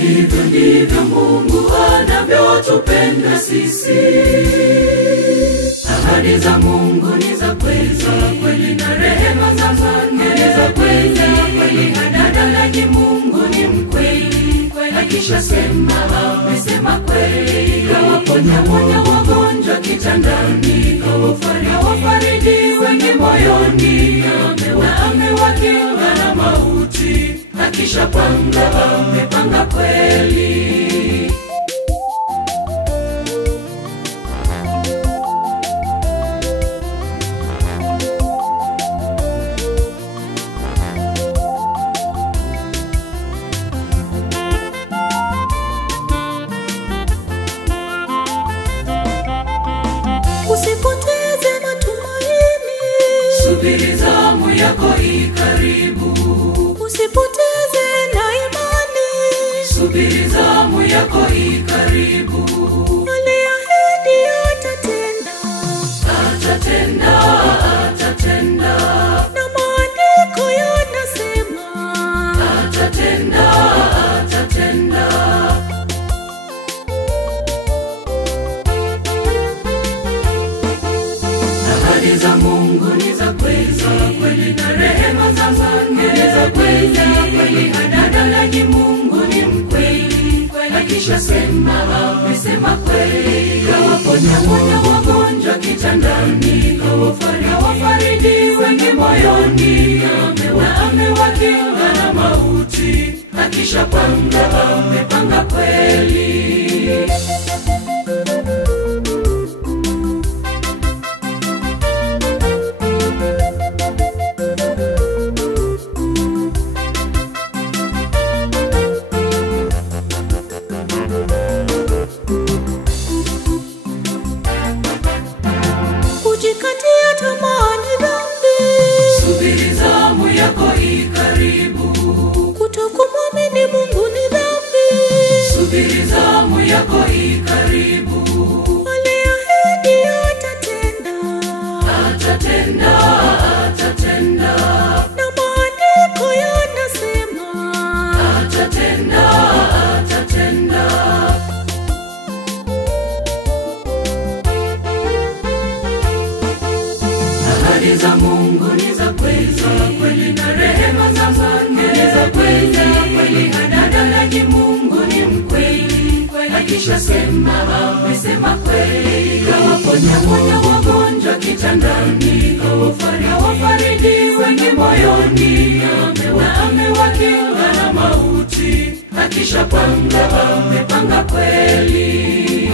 Hivyo ndivyo Mungu anavyotupenda sisi. Ahadi za Mungu ni za kweli na rehema za Mungu ni za kweli. Hadadalaji Mungu ni mkweli, akishasema amesema kweli. Kawaponya wagonjwa kitandani, kawafariji wengi moyoni, amewakinga na mauti, akishapanga amepanga kweli. Usipoteze matumaini, subiri zamu yako ikaribu. usipoteze na imani, Subiri zamu yako ikaribu. aliahidi atatenda, Atatenda. na maandiko yanasema Atatenda. Ahadi za Mungu ni za kweli na rehema za Mungu ni za kweli. Hadadalaji Mungu ni mkweli, akishasema amesema kweli. Kawaponya wagonjwa kitandani, kawafariji wengi moyoni, amewakinga na mauti, akishapanga amepanga kweli. kujikatia tamaa ni dhambi, Subiri zamu yako ikaribu. kutokumwamini Mungu ni dhambi, Subiri zamu yako ikaribu. aliahidi atatenda, Atatenda. na maandiko yanasema Atatenda. Ahadi za Mungu ni za kweli na rehema za Mungu ni za kweli. Hadadalaji Mungu ni mkweli, akishasema amesema kweli. Kawaponya wagonjwa kitandani, kawafariji wengi moyoni, amewakinga na mauti, akishapanga amepanga kweli.